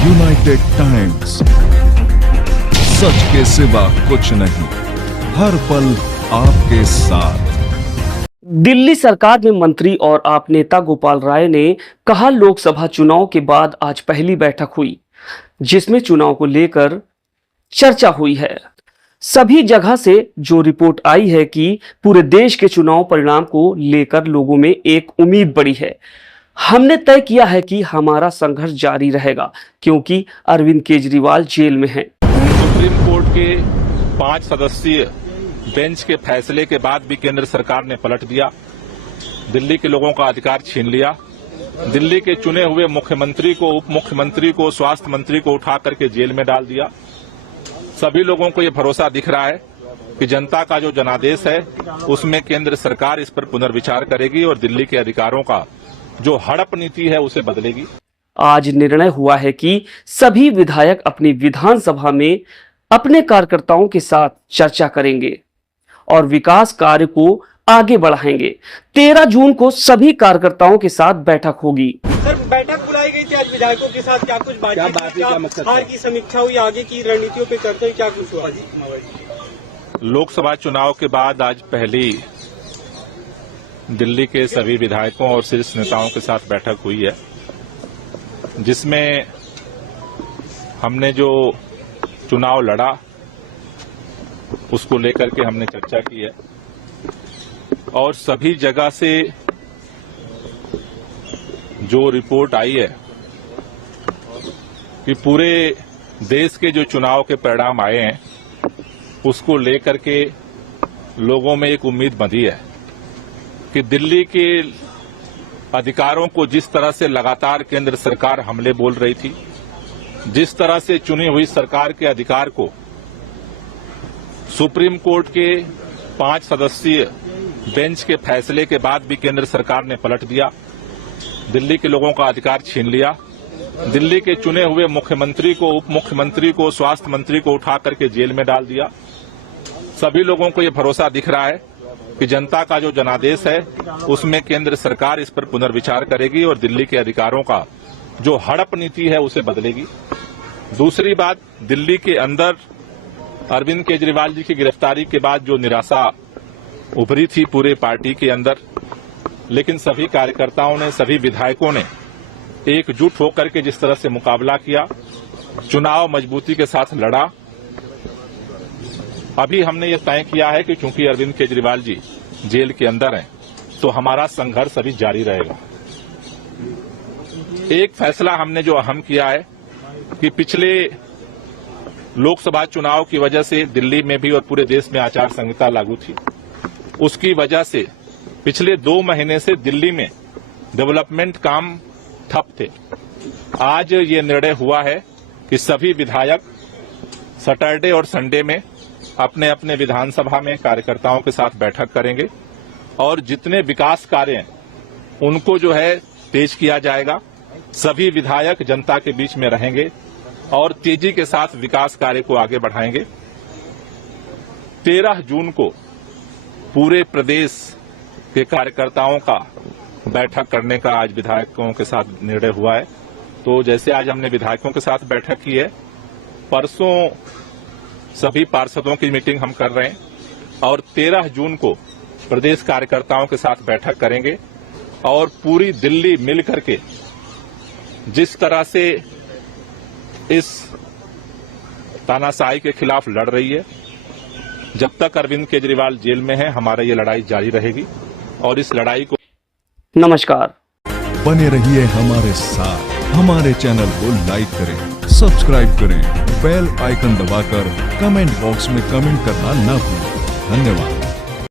United times, सच के सिवा कुछ नहीं, हर पल आपके साथ। दिल्ली सरकार में मंत्री और आप नेता गोपाल राय ने कहा, लोकसभा चुनाव के बाद आज पहली बैठक हुई जिसमें चुनाव को लेकर चर्चा हुई है। सभी जगह से जो रिपोर्ट आई है कि पूरे देश के चुनाव परिणाम को लेकर लोगों में एक उम्मीद बढ़ी है। हमने तय किया है कि हमारा संघर्ष जारी रहेगा क्योंकि अरविंद केजरीवाल जेल में हैं। सुप्रीम कोर्ट के 5 सदस्यीय बेंच के फैसले के बाद भी केंद्र सरकार ने पलट दिया, दिल्ली के लोगों का अधिकार छीन लिया। दिल्ली के चुने हुए मुख्यमंत्री को, उप मुख्यमंत्री को, स्वास्थ्य मंत्री को उठा करके जेल में डाल दिया। सभी लोगों को ये भरोसा दिख रहा है कि जनता का जो जनादेश है उसमें केंद्र सरकार इस पर पुनर्विचार करेगी और दिल्ली के अधिकारों का जो हड़प नीति है उसे बदलेगी। आज निर्णय हुआ है कि सभी विधायक अपनी विधानसभा में अपने कार्यकर्ताओं के साथ चर्चा करेंगे और विकास कार्य को आगे बढ़ाएंगे। 13 जून को सभी कार्यकर्ताओं के साथ बैठक होगी। सर, बैठक बुलाई गई थी आज विधायकों के साथ, क्या कुछ बातचीत, हार की समीक्षा हुई, आगे की रणनीतियों पे चर्चा हुई, क्या कुछ हुआ? लोकसभा चुनाव के बाद आज पहली दिल्ली के सभी विधायकों और शीर्ष नेताओं के साथ बैठक हुई है, जिसमें हमने जो चुनाव लड़ा उसको लेकर के हमने चर्चा की है और सभी जगह से जो रिपोर्ट आई है कि पूरे देश के जो चुनाव के परिणाम आए हैं उसको लेकर के लोगों में एक उम्मीद बंधी है कि दिल्ली के अधिकारों को जिस तरह से लगातार केंद्र सरकार हमले बोल रही थी, जिस तरह से चुनी हुई सरकार के अधिकार को सुप्रीम कोर्ट के 5 सदस्यीय बेंच के फैसले के बाद भी केंद्र सरकार ने पलट दिया, दिल्ली के लोगों का अधिकार छीन लिया। दिल्ली के चुने हुए मुख्यमंत्री को, उप मुख्यमंत्री को, स्वास्थ्य मंत्री को उठा करके जेल में डाल दिया। सभी लोगों को ये भरोसा दिख रहा है कि जनता का जो जनादेश है उसमें केंद्र सरकार इस पर पुनर्विचार करेगी और दिल्ली के अधिकारों का जो हड़प नीति है उसे बदलेगी। दूसरी बात, दिल्ली के अंदर अरविंद केजरीवाल जी की गिरफ्तारी के बाद जो निराशा उभरी थी पूरे पार्टी के अंदर, लेकिन सभी कार्यकर्ताओं ने, सभी विधायकों ने एकजुट होकर के जिस तरह से मुकाबला किया, चुनाव मजबूती के साथ लड़ा। अभी हमने ये तय किया है कि चूंकि अरविंद केजरीवाल जी जेल के अंदर हैं तो हमारा संघर्ष अभी जारी रहेगा। एक फैसला हमने जो अहम किया है कि पिछले लोकसभा चुनाव की वजह से दिल्ली में भी और पूरे देश में आचार संहिता लागू थी, उसकी वजह से पिछले 2 महीने से दिल्ली में डेवलपमेंट काम ठप थे। आज ये निर्णय हुआ है कि सभी विधायक सैटरडे और संडे में अपने अपने विधानसभा में कार्यकर्ताओं के साथ बैठक करेंगे और जितने विकास कार्य हैं उनको जो है तेज किया जाएगा। सभी विधायक जनता के बीच में रहेंगे और तेजी के साथ विकास कार्य को आगे बढ़ाएंगे। 13 जून को पूरे प्रदेश के कार्यकर्ताओं का बैठक करने का आज विधायकों के साथ निर्णय हुआ है। तो जैसे आज हमने विधायकों के साथ बैठक की है, परसों सभी पार्षदों की मीटिंग हम कर रहे हैं और 13 जून को प्रदेश कार्यकर्ताओं के साथ बैठक करेंगे और पूरी दिल्ली मिल करके जिस तरह से इस तानाशाही के खिलाफ लड़ रही है, जब तक अरविंद केजरीवाल जेल में है हमारा ये लड़ाई जारी रहेगी और इस लड़ाई को। नमस्कार, बने रहिए हमारे साथ, हमारे चैनल को लाइक करें, सब्सक्राइब करें, बेल आइकन दबाकर कमेंट बॉक्स में कमेंट करना ना भूलें। धन्यवाद।